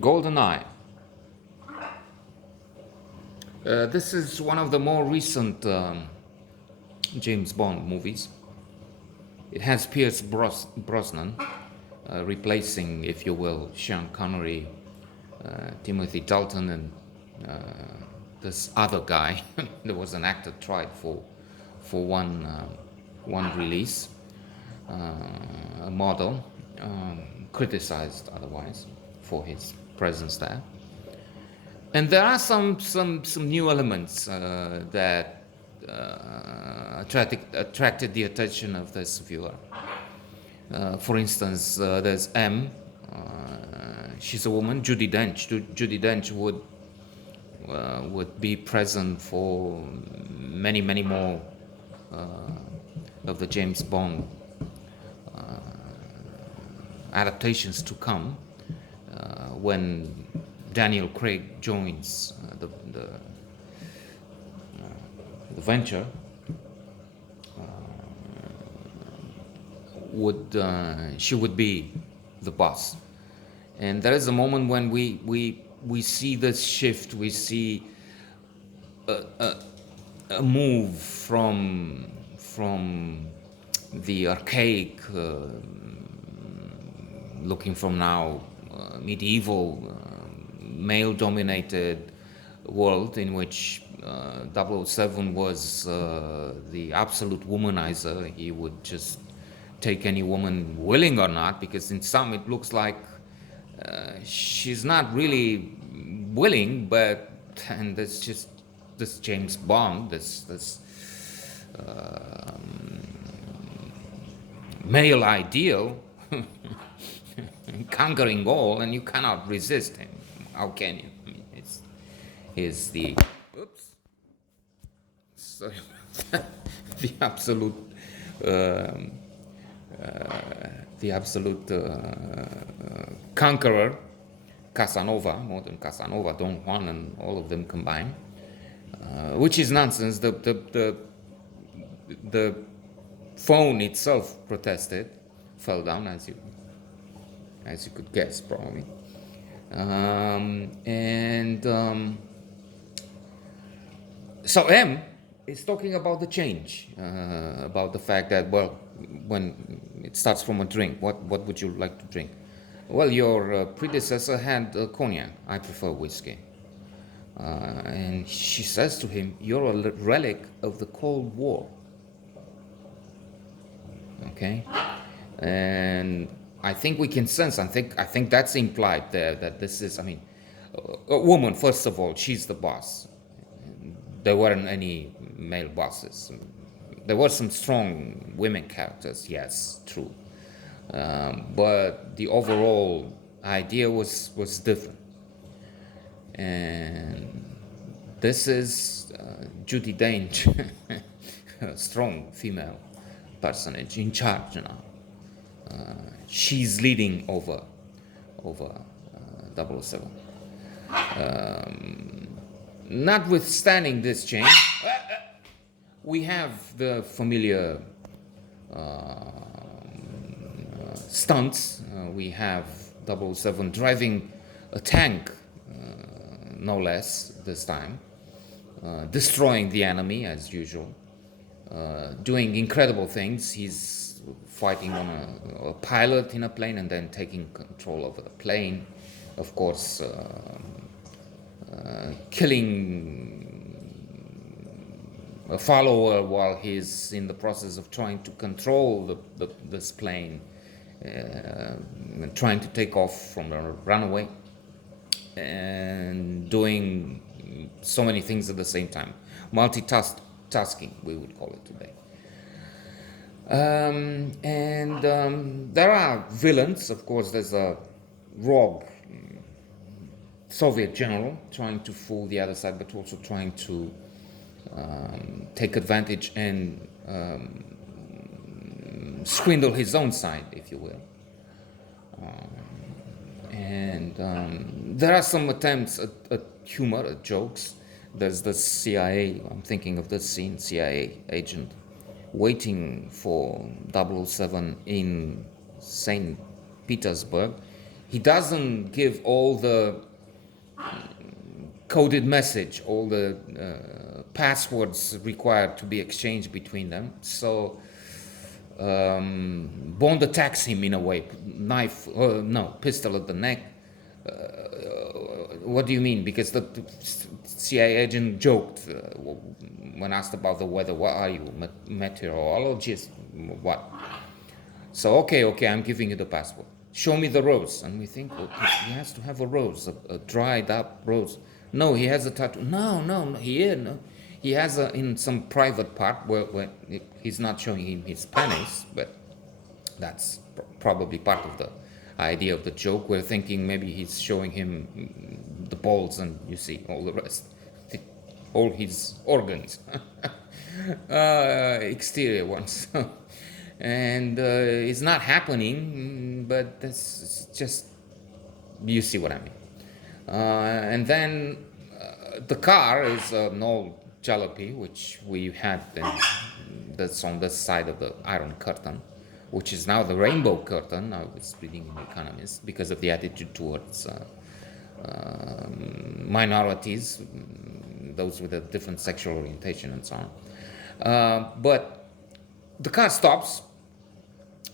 GoldenEye. This is one of the more recent James Bond movies. It has Pierce Brosnan replacing, if you will, Sean Connery, Timothy Dalton, and this other guy. There was an actor tried for one release, a model, criticized otherwise for his presence there. And there are some new elements that attracted the attention of this viewer. For instance, there's M. She's a woman, Judi Dench. Judi Dench would be present for many more of the James Bond adaptations to come, when Daniel Craig joins the venture. She would be the boss, and there is a moment when we see this shift. We see a move from the archaic, looking from now, medieval, male-dominated world in which 007 was the absolute womanizer. He would just take any woman, willing or not, because in some it looks like she's not really willing, but and that's just this James Bond, this male ideal conquering all, and you cannot resist him. How can you? I mean, he's the so, the absolute conqueror, Casanova, modern Casanova, Don Juan, and all of them combined, which is nonsense. The phone itself protested, fell down, as you could guess, probably. So M is talking about the change, about the fact that, well, when it starts from a drink, what would you like to drink? Well, your predecessor had cognac. I prefer whiskey. And she says to him, "You're a relic of the Cold War." Okay, and I think we can sense. I think that's implied there, that this is. I mean, a woman. First of all, she's the boss. There weren't any male bosses. There were some strong women characters, yes, true. But the overall idea was different. And this is Judi Dench, a strong female personage in charge now. She's leading over 007. Notwithstanding this change, we have the familiar stunts. We have 007 driving a tank, no less this time, destroying the enemy as usual, doing incredible things. He's fighting on a pilot in a plane and then taking control over the plane. Of course, killing a follower while he's in the process of trying to control this plane, trying to take off from a runaway, and doing so many things at the same time. Multitasking, we would call it today. There are villains, of course. There's a rogue Soviet general trying to fool the other side, but also trying to take advantage and swindle his own side, if you will. There are some attempts at humor, at jokes. There's the CIA, I'm thinking of this scene, CIA agent waiting for 007 in St. Petersburg, he doesn't give all the coded message, all the passwords required to be exchanged between them. So Bond attacks him in a way, knife, no, pistol at the neck. What do you mean? Because the CIA agent joked when asked about the weather. What are you, meteorologist? What? So okay, I'm giving you the passport. Show me the rose. And we think, well, he has to have a rose, a dried up rose. No, he has a tattoo. No, he has a in some private part where he's not showing him his penis, but that's probably part of the idea of the joke. We're thinking maybe he's showing him the balls, and you see all the rest, all his organs, exterior ones. And it's not happening, but that's just, you see what I mean. And then the car is an old jalopy, which we had, that's on this side of the Iron Curtain, which is now the Rainbow Curtain. I was reading in The Economist, because of the attitude towards minorities, those with a different sexual orientation and so on. But the car stops.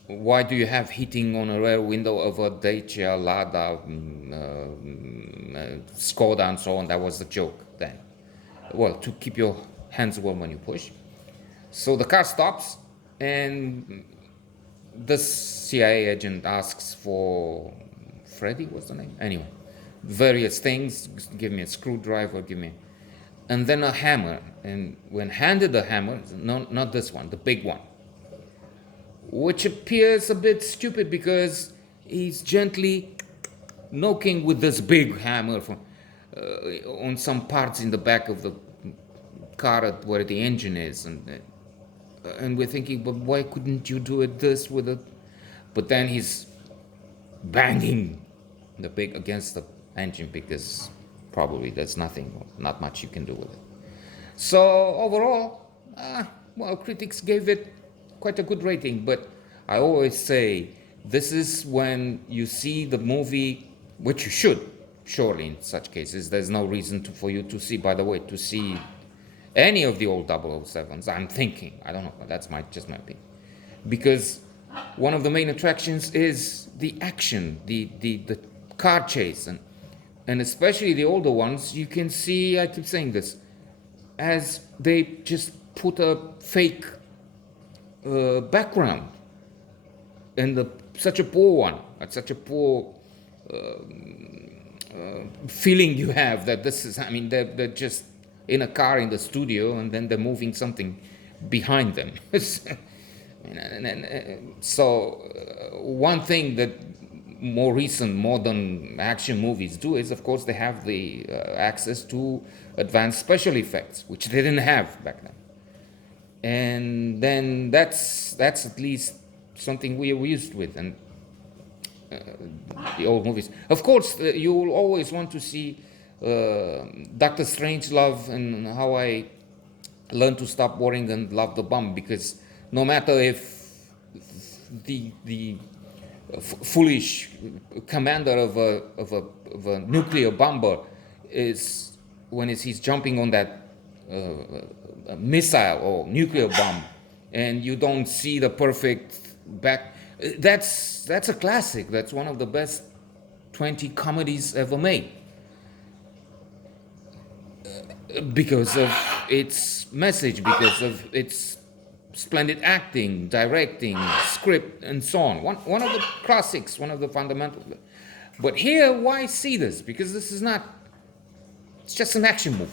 Why do you have heating on a rear window of a Dacia, Lada, Skoda and so on? That was the joke then. Well, to keep your hands warm when you push. So the car stops, and the CIA agent asks for Freddy, what's the name? Anyway, various things. Give me a screwdriver, give me, and then a hammer. And when handed a hammer, no, not this one, the big one, which appears a bit stupid because he's gently knocking with this big hammer from, on some parts in the back of the car where the engine is, and we're thinking, but why couldn't you do it this with it? But then he's banging the big against the engine, because probably there's not much you can do with it. So overall, well, critics gave it quite a good rating, but I always say this is when you see the movie, which you should, surely in such cases. There's no reason for you to see, by the way, to see any of the old 007s. I'm thinking, I don't know, but that's just my opinion. Because one of the main attractions is the action, the car chase, and especially the older ones, you can see, I keep saying this, as they just put a fake background, and such a poor one, such a poor feeling you have that this is, I mean, they're just in a car in the studio, and then they're moving something behind them. So one thing that more recent modern action movies do is, of course, they have the access to advanced special effects, which they didn't have back then. And then that's at least something we are used with, and the old movies. Of course, you will always want to see Dr. Strangelove and How I Learned to Stop Worrying and Love the Bomb, because no matter if the foolish commander of a nuclear bomber is, when he's jumping on that missile or nuclear bomb, and you don't see the perfect back, that's a classic. That's one of the best 20 comedies ever made, because of its message, because of its splendid acting, directing, script, and so on. One of the classics, one of the fundamental. But here, why see this? Because this is not, it's just an action movie.